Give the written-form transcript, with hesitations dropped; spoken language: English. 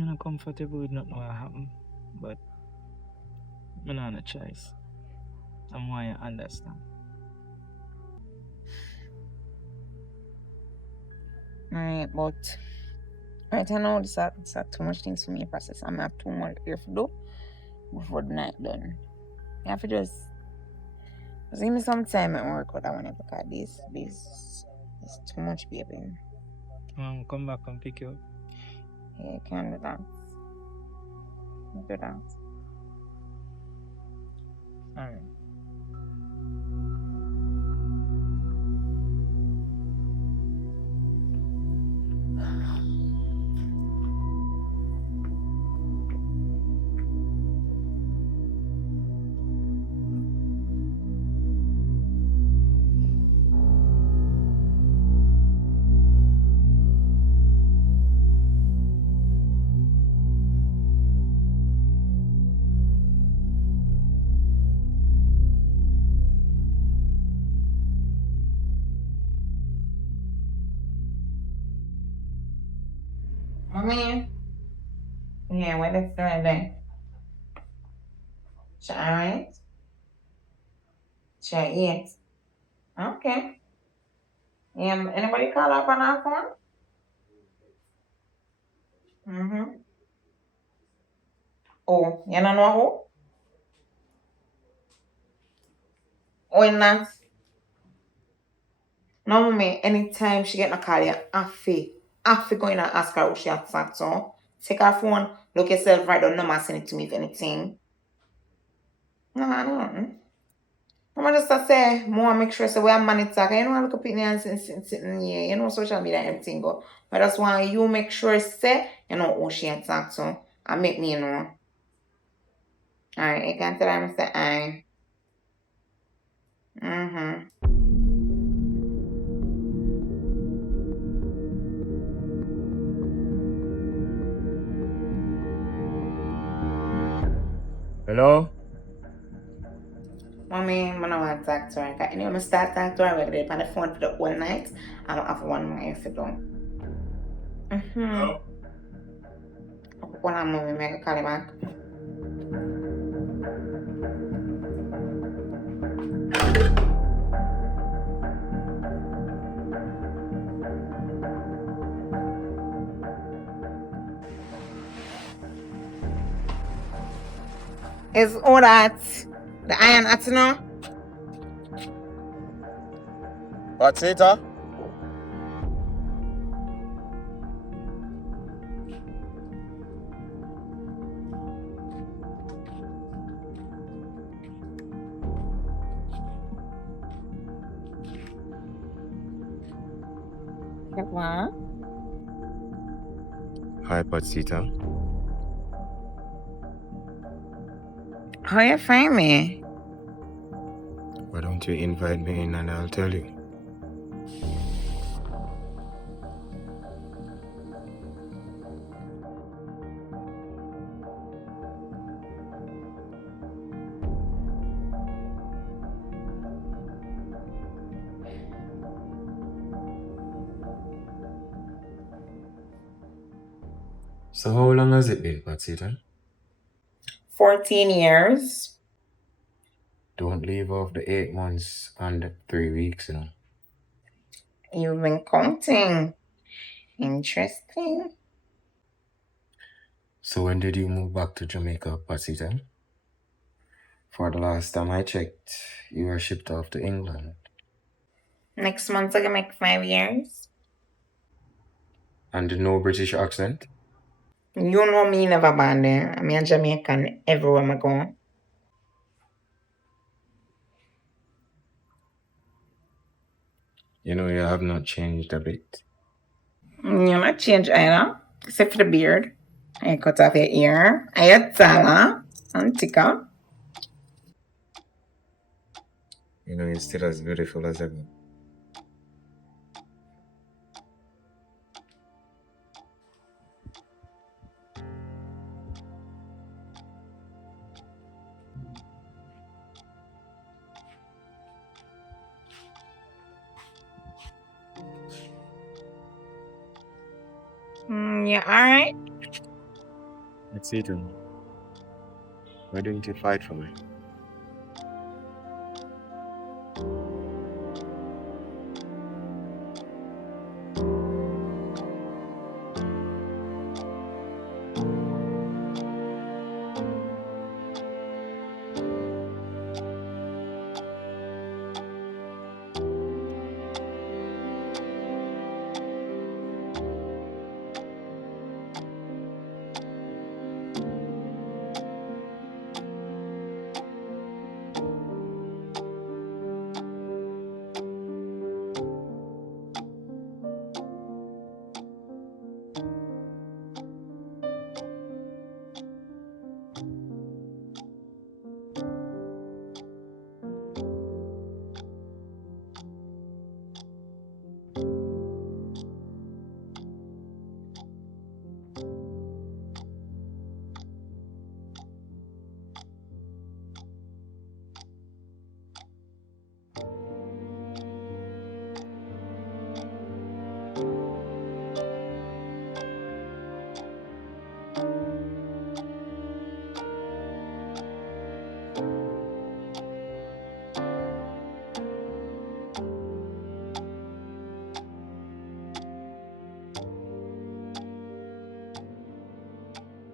I'm not comfortable with nothing what happen, but I'm not a choice. I'm why I understand. Alright, but right I know this are too much things for me to process. I'm have too much here to do before the night done. You have to just give me some time at work what I want to look at this is too much, baby. Come back and pick you up. Yeah, you can't do that. Do that. Alright. Mommy? Yeah, what is doing then? She alright? She eat. Okay. Yeah, anybody call up on our phone? Mm-hmm. Oh, you don't know who? Oh, not. No, mommy, anytime she get a call, you have to go in and ask her who she has talked to. Take her phone, look yourself right down, number, send it to me if anything. No, I don't. I'm just to say, more make sure so we are monitor. You know, I look up in here and sitting here, you know, social media and everything go. But that's why you make sure say, you know, who she had talked to and make me know. Alright, you can tell her, say, I. Mm-hmm. Hello? Mommy, I don't want to talk to her. Because anyway, I start talking to her, we're going to on the phone for the whole night. I don't have one more if you don't. Mm-hmm. Hello? Hold on, mommy, make a call you back. Is all that the iron at now? Patcita? What? Hi, Patcita. How you find me? Why don't you invite me in and I'll tell you? So how long has it been, Patcita? 14 years. Don't leave off the 8 months and the 3 weeks, you know. You've been counting. Interesting. So when did you move back to Jamaica, Patcita? For the last time I checked, you were shipped off to England. Next month I can make 5 years. And no British accent? You know me never born there. I'm a Jamaican everywhere I go. You know, you have not changed a bit. You're not change either, except for the beard. I cut off your ear. I had taller and thicker. You know, you're still as beautiful as ever. Yeah, alright. Patcita, why didn't you fight for me?